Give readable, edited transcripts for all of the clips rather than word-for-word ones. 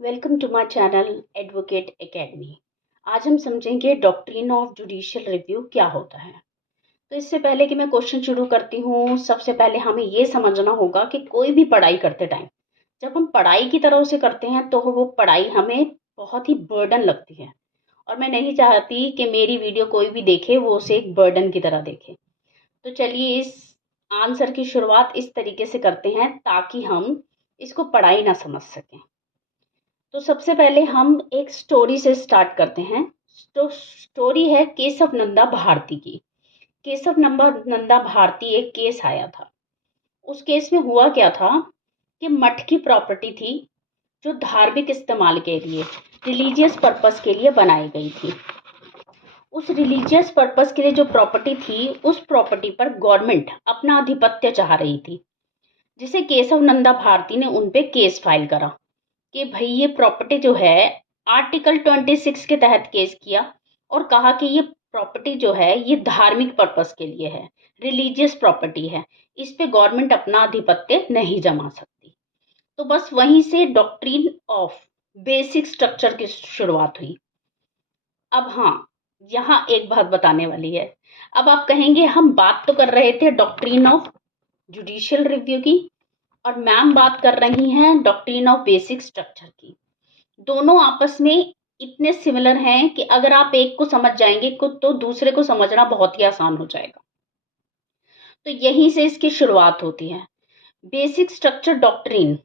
Welcome to my channel advocate academy. आज हम समझेंगे डॉक्ट्रिन ऑफ जुडिशियल रिव्यू क्या होता है। तो इससे पहले कि मैं क्वेश्चन शुरू करती हूँ, सबसे पहले हमें ये समझना होगा कि कोई भी पढ़ाई करते टाइम जब हम पढ़ाई की तरह उसे करते हैं तो वो पढ़ाई हमें बहुत ही बर्डन लगती है। और मैं नहीं चाहती कि मेरी वीडियो कोई भी देखे वो उसे एक बर्डन की तरह देखे। तो चलिए इस आंसर की शुरुआत इस तरीके से करते हैं ताकि हम इसको पढ़ाई ना समझ सकें। तो सबसे पहले हम एक स्टोरी से स्टार्ट करते हैं। तो स्टोरी है केशव नंदा भारती की। केशव नंदा भारती एक केस आया था। उस केस में हुआ क्या था कि मठ की प्रॉपर्टी थी जो धार्मिक इस्तेमाल के लिए, रिलीजियस पर्पस के लिए बनाई गई थी। उस रिलीजियस पर्पस के लिए जो प्रॉपर्टी थी, उस प्रॉपर्टी पर गवर्नमेंट अपना आधिपत्य चाह रही थी, जिसे केशव नंदा भारती ने उन पे केस फाइल करा कि भाई ये प्रॉपर्टी जो है, आर्टिकल 26 के तहत केस किया और कहा कि ये प्रॉपर्टी जो है ये धार्मिक पर्पस के लिए है, रिलीजियस प्रॉपर्टी है, इस पे गवर्नमेंट अपना आधिपत्य नहीं जमा सकती। तो बस वहीं से डॉक्ट्रिन ऑफ बेसिक स्ट्रक्चर की शुरुआत हुई। अब हाँ, यहाँ एक बात बताने वाली है। अब आप कहेंगे हम बात तो कर रहे थे डॉक्ट्रिन ऑफ जुडिशियल रिव्यू की और मैम बात कर रही हैं डॉक्ट्रिन ऑफ बेसिक स्ट्रक्चर की। दोनों आपस में इतने सिमिलर हैं कि अगर आप एक को समझ जाएंगे तो दूसरे को समझना बहुत ही आसान हो जाएगा। तो यहीं से इसकी शुरुआत होती है। बेसिक स्ट्रक्चर डॉक्ट्रिन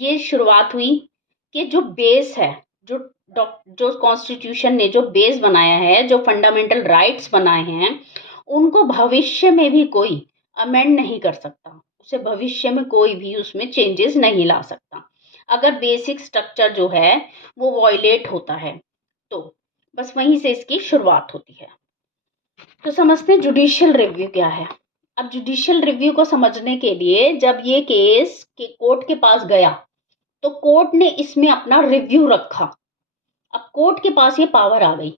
ये शुरुआत हुई कि जो बेस है, जो जो कॉन्स्टिट्यूशन ने जो बेस बनाया है, जो फंडामेंटल राइट्स बनाए हैं, उनको भविष्य में भी कोई अमेंड नहीं कर सकता, उसे भविष्य में कोई भी उसमें चेंजेस नहीं ला सकता अगर बेसिक स्ट्रक्चर जो है वो वॉयलेट होता है। तो बस वहीं से इसकी शुरुआत होती है। तो समझते हैं जुडिशियल रिव्यू क्या है। अब जुडिशियल रिव्यू को समझने के लिए जब ये केस के कोर्ट के पास गया तो कोर्ट ने इसमें अपना रिव्यू रखा। अब कोर्ट के पास ये पावर आ गई।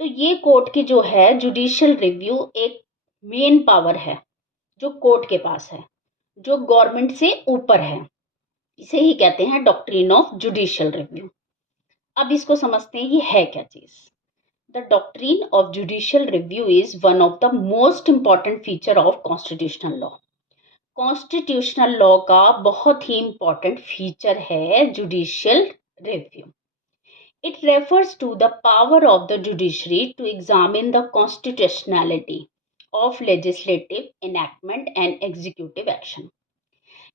तो ये कोर्ट की जो है जुडिशियल रिव्यू एक मेन पावर है जो कोर्ट के पास है, जो गवर्नमेंट से ऊपर है। इसे ही कहते हैं डॉक्ट्रिन ऑफ जुडिशियल रिव्यू। अब इसको समझते हैं ये है क्या चीज। The doctrine of judicial review is one of the most important feature of constitutional law. Constitutional law का बहुत ही इंपॉर्टेंट फीचर है judicial review. It refers to the power of the judiciary to examine the constitutionality of legislative enactment and executive action.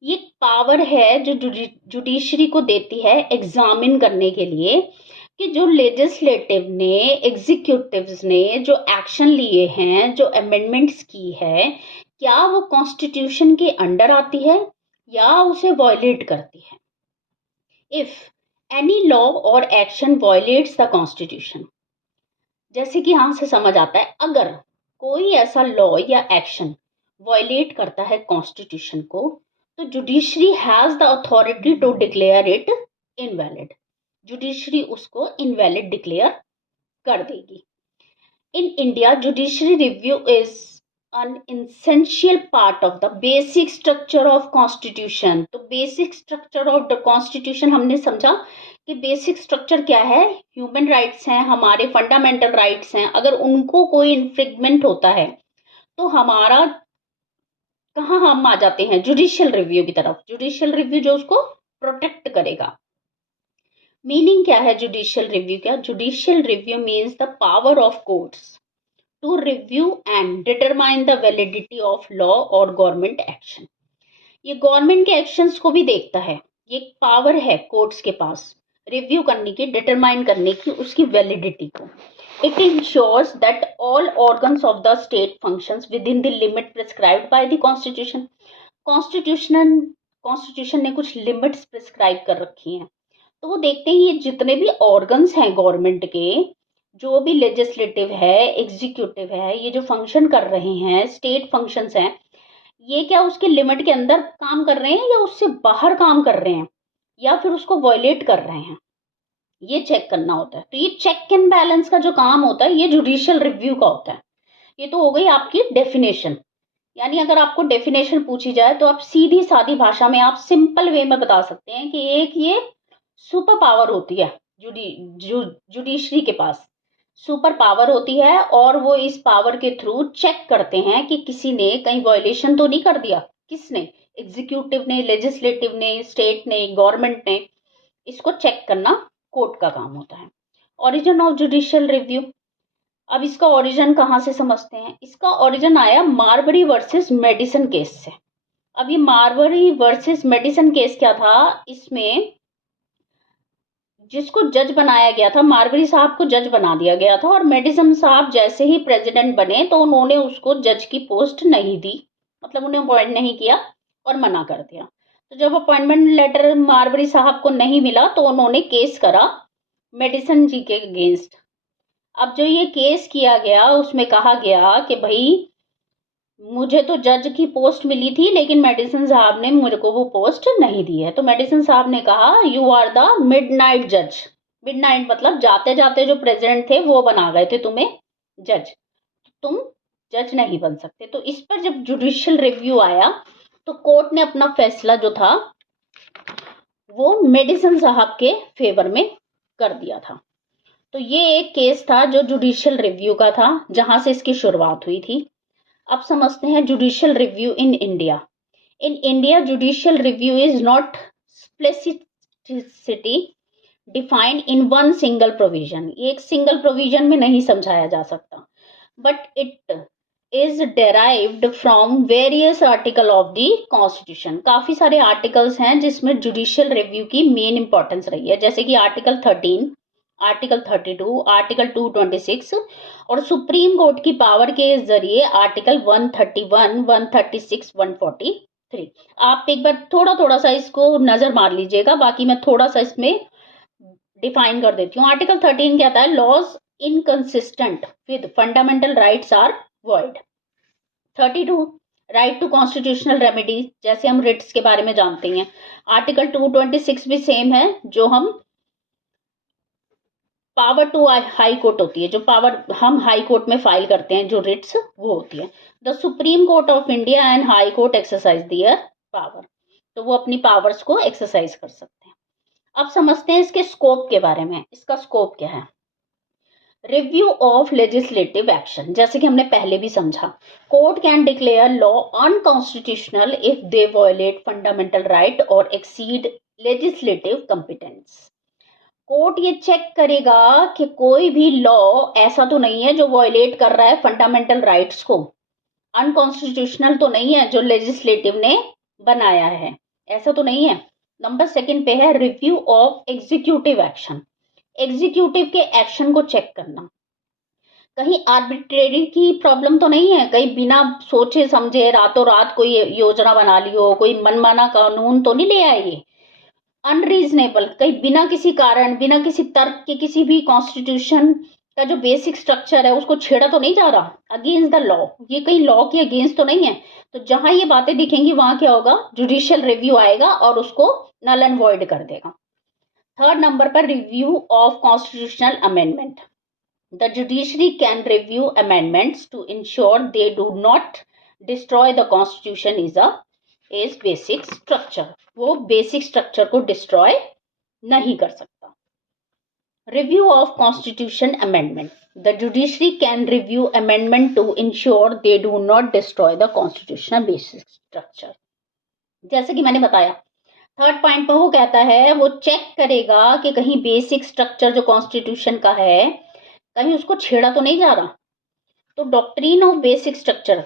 ये power है जो judiciary को देती है examine करने के लिए कि जो लेजिस्लेटिव ने, एग्जीक्यूटिव्स ने जो एक्शन लिए हैं, जो अमेंडमेंट्स की है, क्या वो कॉन्स्टिट्यूशन के अंडर आती है या उसे वॉयलेट करती है। इफ एनी लॉ और एक्शन वॉयलेट्स द कॉन्स्टिट्यूशन, जैसे कि यहां से समझ आता है, अगर कोई ऐसा लॉ या एक्शन वॉयलेट करता है कॉन्स्टिट्यूशन को, तो judiciary has the authority to declare it invalid. Judiciary उसको इनवैलिड डिक्लेयर कर देगी। In India judiciary review is an essential part of the basic structure of constitution। तो basic structure of the constitution हमने समझा कि basic structure क्या है, human rights हैं, हमारे फंडामेंटल राइट्स हैं, अगर उनको कोई इन्फ्रिंजमेंट होता है तो हमारा कहाँ हम आ जाते हैं, जुडिशियल रिव्यू की तरफ। जुडिशियल रिव्यू जो उसको प्रोटेक्ट करेगा। मीनिंग क्या है जुडिशियल रिव्यू का? Judicial review means the power of courts to review and determine the validity of law और government action। ये गवर्नमेंट के एक्शंस को भी देखता है। ये पावर है कोर्ट्स के पास रिव्यू करने की, डिटरमाइन करने की उसकी वैलिडिटी को। It ensures that all organs of the state functions within the limit prescribed by the constitution. Constitution ने कुछ लिमिट्स प्रिस्क्राइब कर रखी हैं, तो वो देखते हैं ये जितने भी ऑर्गन्स हैं गवर्नमेंट के, जो भी लेजिस्लेटिव है, एग्जीक्यूटिव है, ये जो फंक्शन कर रहे हैं, स्टेट फंक्शंस हैं, ये क्या उसके लिमिट के अंदर काम कर रहे हैं या उससे बाहर काम कर रहे हैं या फिर उसको वॉयलेट कर रहे हैं, ये चेक करना होता है। तो ये चेक एंड बैलेंस का जो काम होता है ये जुडिशियल रिव्यू का होता है। ये तो हो गई आपकी डेफिनेशन। यानी अगर आपको डेफिनेशन पूछी जाए तो आप सीधी सादी भाषा में, आप सिंपल वे में बता सकते हैं कि एक ये सुपर पावर होती है जुडिशरी के पास सुपर पावर होती है, और वो इस पावर के थ्रू चेक करते हैं कि किसी ने कहीं वायलेशन तो नहीं कर दिया। किसने? एग्जीक्यूटिव ने, लेजिस्लेटिव ने, स्टेट ने, गवर्नमेंट ने। इसको चेक करना कोर्ट का काम होता है। Origin of judicial review. अब इसका ओरिजिन कहाँ से समझते हैं? इसका ओरिजिन आया मारबरी वर्सेस मेडिसन केस से। अब ये मारबरी वर्सेस मेडिसन केस क्या था? इसमें जिसको जज बनाया गया था, मारबरी साहब को जज बना दिया गया था, और मेडिसन साहब जैसे ही प्रेसिडेंट बने तो उन्होंने उसको जज की पोस्ट नहीं दी, मतलब उन्हें अपॉइंट नहीं किया और मना कर दिया। तो जब अपॉइंटमेंट लेटर मारबरी साहब को नहीं मिला तो उन्होंने केस करा मेडिसन जी के अगेंस्ट। अब जो ये केस किया गया उसमें कहा गया कि भाई मुझे तो जज की पोस्ट मिली थी, लेकिन मेडिसन साहब ने मुझे को वो पोस्ट नहीं दी है। तो मेडिसन साहब ने कहा यू आर द मिडनाइट जज। मिडनाइट मतलब जाते जाते जो प्रेसिडेंट थे वो बना गए थे तुम्हें जज, तुम जज नहीं बन सकते। तो इस पर जब जुडिशियल रिव्यू आया तो कोर्ट ने अपना फैसला जो था वो मेडिसन साहब के फेवर में कर दिया था। तो ये एक केस था जो जुडिशियल रिव्यू का था, जहां से इसकी शुरुआत हुई थी। अब समझते हैं judicial review in India. In India judicial review is not specificity defined in one single provision. ये एक सिंगल प्रोविजन में नहीं समझाया जा सकता, but it is derived from various article of the constitution. काफी सारे आर्टिकल्स हैं जिसमें जुडिशियल रिव्यू की मेन इंपॉर्टेंस रही है, जैसे कि आर्टिकल 13, आर्टिकल 32, आर्टिकल 226, और सुप्रीम कोर्ट की पावर के जरिए आर्टिकल 131, 136, 143। आप एक बार थोड़ा थोड़ा सा इसको नजर मार लीजिएगा, बाकी मैं थोड़ा सा इसमें डिफाइन कर देती हूँ। आर्टिकल 13 कहता है laws inconsistent with fundamental rights are void. 32 right to constitutional remedy, जैसे हम रिट्स के बारे में जानते हैं। आर्टिकल 226 भी सेम है, जो हम पावर टू हाई कोर्ट होती है, जो पावर हम हाई कोर्ट में फाइल करते हैं, जो रिट्स वो होती है। The supreme court of India and high court exercise their power. तो वो अपनी पावर्स को एक्सरसाइज कर सकते हैं। अब समझते हैं इसके स्कोप के बारे में। इसका स्कोप क्या है? रिव्यू ऑफ लेजिस्लेटिव एक्शन, जैसे कि हमने पहले भी समझा। Court can declare law unconstitutional if they violate fundamental right और एक्सीड लेजिस्लेटिव कंपिटेंस। कोर्ट ये चेक करेगा कि कोई भी लॉ ऐसा तो नहीं है जो वायलेट कर रहा है फंडामेंटल राइट्स को, अनकॉन्स्टिट्यूशनल तो नहीं है जो लेजिस्लेटिव ने बनाया है, ऐसा तो नहीं है। नंबर 2 पे है review of executive action. Executive के एक्शन को चेक करना, कहीं आर्बिट्रेरी की प्रॉब्लम तो नहीं है, कहीं बिना सोचे समझे रातों रात कोई योजना बना ली हो, कोई मनमाना कानून तो नहीं ले आए ये, अनरीजनेबल, कहीं बिना किसी कारण, बिना किसी तर्क के किसी भी कॉन्स्टिट्यूशन का जो बेसिक स्ट्रक्चर है उसको छेड़ा तो नहीं जा रहा, अगेंस्ट द लॉ, ये कहीं लॉ के अगेंस्ट तो नहीं है। तो जहां ये बातें दिखेंगी वहां क्या होगा? जुडिशियल रिव्यू आएगा और उसको नल एंड वॉइड कर देगा। 3rd नंबर पर review of constitutional amendment. The judiciary can review amendments to ensure they do not destroy the constitution is basic structure. वो बेसिक स्ट्रक्चर को डिस्ट्रॉय नहीं कर सकता। Review of constitution amendment. The judiciary can review amendment to ensure they do not destroy the constitutional basic structure. जैसे कि मैंने बताया 3rd point पर वो कहता है वो चेक करेगा कि कहीं बेसिक स्ट्रक्चर जो कॉन्स्टिट्यूशन का है कहीं उसको छेड़ा तो नहीं जा रहा। तो डॉक्ट्रिन ऑफ बेसिक स्ट्रक्चर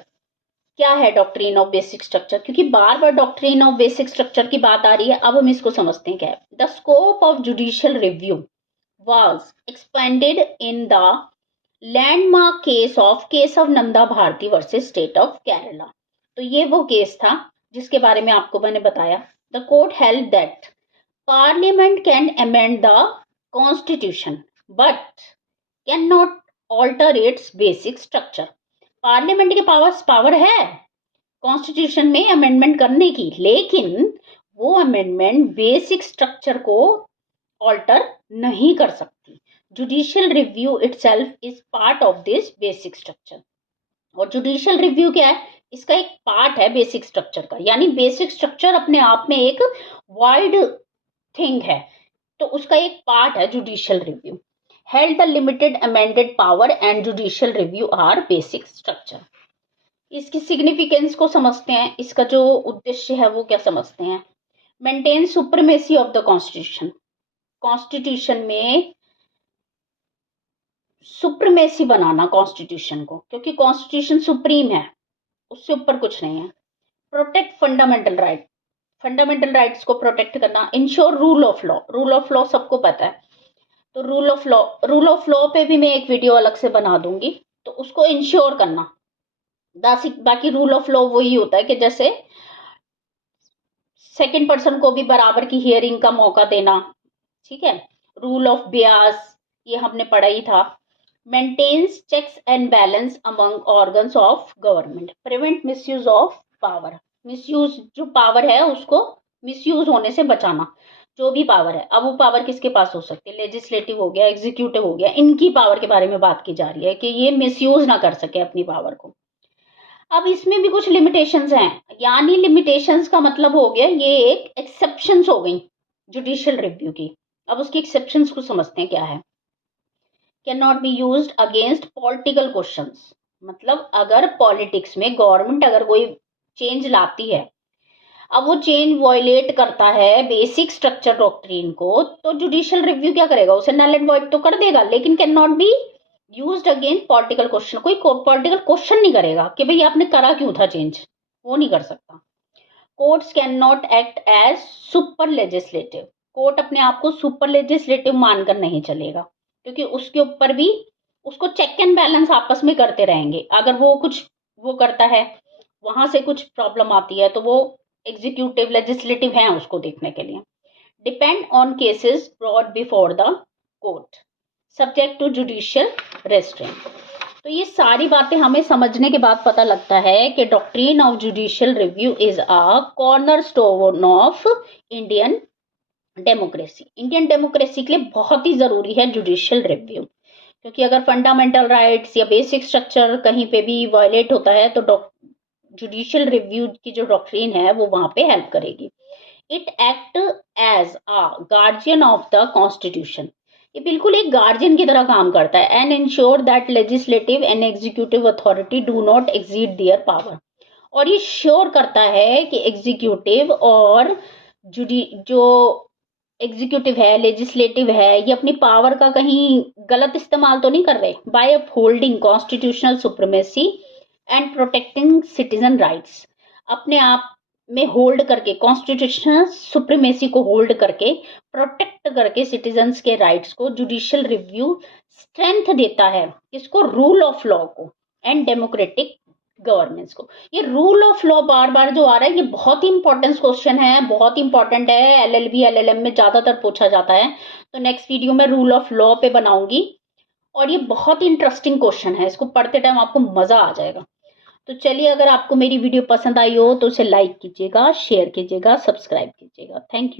क्या है? डॉक्ट्रिन ऑफ बेसिक स्ट्रक्चर, क्योंकि बार बार डॉक्ट्रिन ऑफ बेसिक स्ट्रक्चर की बात आ रही है, अब हम इसको समझते हैं क्या है। The scope of judicial review was expanded in the landmark case of Kesavananda Bharati versus state of Kerala. तो ये वो केस था जिसके बारे में आपको मैंने बताया। The court held that parliament can amend the constitution but cannot alter its basic structure. Parliament के पावर है कॉन्स्टिट्यूशन में अमेंडमेंट करने की, लेकिन वो अमेंडमेंट बेसिक स्ट्रक्चर को ऑल्टर नहीं कर सकती। Judicial review itself is part of this basic structure. और जुडिशियल रिव्यू क्या है? इसका एक पार्ट है बेसिक स्ट्रक्चर का, यानी बेसिक स्ट्रक्चर अपने आप में एक वाइड थिंग है, तो उसका एक पार्ट है judicial review. Held the limited amended power and judicial review are basic structure. इसकी सिग्निफिकेंस को समझते हैं, इसका जो उद्देश्य है वो क्या समझते हैं। Maintain supremacy of the constitution, constitution में सुप्रीमेसी बनाना कॉन्स्टिट्यूशन को, क्योंकि कॉन्स्टिट्यूशन सुप्रीम है, उससे ऊपर कुछ नहीं है। Protect fundamental right, fundamental rights को प्रोटेक्ट करना। Ensure rule of law, rule of law सबको पता है, तो रूल ऑफ लॉ पे भी मैं एक वीडियो अलग से बना दूंगी, तो उसको इंश्योर करना। बाकी रूल ऑफ लॉ वही होता है कि जैसे सेकंड पर्सन को भी बराबर की हियरिंग का मौका देना, ठीक है। रूल ऑफ बियास, ये हमने पढ़ा ही था। Maintains checks and balance among organs of government, prevent misuse of power, misuse जो पावर है उसको मिसयूज होने से बचाना। जो भी पावर है, अब वो पावर किसके पास हो सकती है, लेजिस्लेटिव हो गया, एग्जीक्यूटिव हो गया, इनकी पावर के बारे में बात की जा रही है कि ये मिसयूज ना कर सके अपनी पावर को। अब इसमें भी कुछ लिमिटेशंस हैं, यानी लिमिटेशंस का मतलब हो गया ये एक एक्सेप्शंस हो गई जुडिशियल रिव्यू की। अब उसकी एक्सेप्शंस को समझते हैं क्या है। Can not be used against political questions, मतलब अगर पॉलिटिक्स में गवर्नमेंट अगर कोई चेंज लाती है, अब वो चेंज वॉयलेट करता है बेसिक स्ट्रक्चर डॉक्ट्रिन को, तो जुडिशियल रिव्यू क्या करेगा, उसे नल एंड वॉइड तो कर देगा, लेकिन can not be used against political question, कोई पॉलिटिकल क्वेश्चन नहीं करेगा कि भाई आपने करा क्यों था चेंज, वो नहीं कर सकता। Courts cannot act as super legislative, court अपने आप को सुपर लेजिस्लेटिव मानकर नहीं चलेगा, क्योंकि उसके ऊपर भी उसको चेक एंड बैलेंस आपस में करते रहेंगे। अगर वो कुछ वो करता है, वहां से कुछ प्रॉब्लम आती है, तो वो एग्जीक्यूटिव लेजिस्लेटिव हैं उसको देखने के लिए। Depend on cases brought before the court, subject to judicial restraint. तो ये सारी बातें हमें समझने के बाद पता लगता है कि doctrine of judicial review is a cornerstone of Indian democracy. Indian democracy के लिए बहुत ही जरूरी है जुडिशियल रिव्यू, क्योंकि अगर फंडामेंटल राइट्स या बेसिक स्ट्रक्चर कहीं पे भी वायलेट होता है तो जुडिशियल रिव्यू की जो डॉक्ट्रिन है वो वहां पे हेल्प करेगी। It act as a guardian of the constitution, ये बिल्कुल एक गार्जियन की तरह काम करता है। And ensure that legislative and executive authority do not exceed their power, और ये श्योर करता है कि एग्जीक्यूटिव और जो एग्जीक्यूटिव है, लेजिस्लेटिव है, ये अपनी पावर का कहीं गलत इस्तेमाल तो नहीं कर रहे। By upholding constitutional supremacy and protecting citizen rights, अपने आप में होल्ड करके, कॉन्स्टिट्यूशनल सुप्रीमेसी को होल्ड करके, प्रोटेक्ट करके सिटीजन्स के राइट्स को, जुडिशियल रिव्यू स्ट्रेंथ देता है इसको, रूल ऑफ लॉ को एंड डेमोक्रेटिक गवर्नेंस को। ये रूल ऑफ लॉ बार बार जो आ रहा है, ये बहुत ही इंपॉर्टेंट क्वेश्चन है, बहुत इंपॉर्टेंट है, एलएलबी एलएलएम में ज्यादातर पूछा जाता है। तो नेक्स्ट वीडियो में रूल ऑफ लॉ पे बनाऊंगी, और ये बहुत ही इंटरेस्टिंग क्वेश्चन है, इसको पढ़ते टाइम आपको मजा आ जाएगा। तो चलिए, अगर आपको मेरी वीडियो पसंद आई हो तो उसे लाइक कीजिएगा, शेयर कीजिएगा, सब्सक्राइब कीजिएगा। Thank you.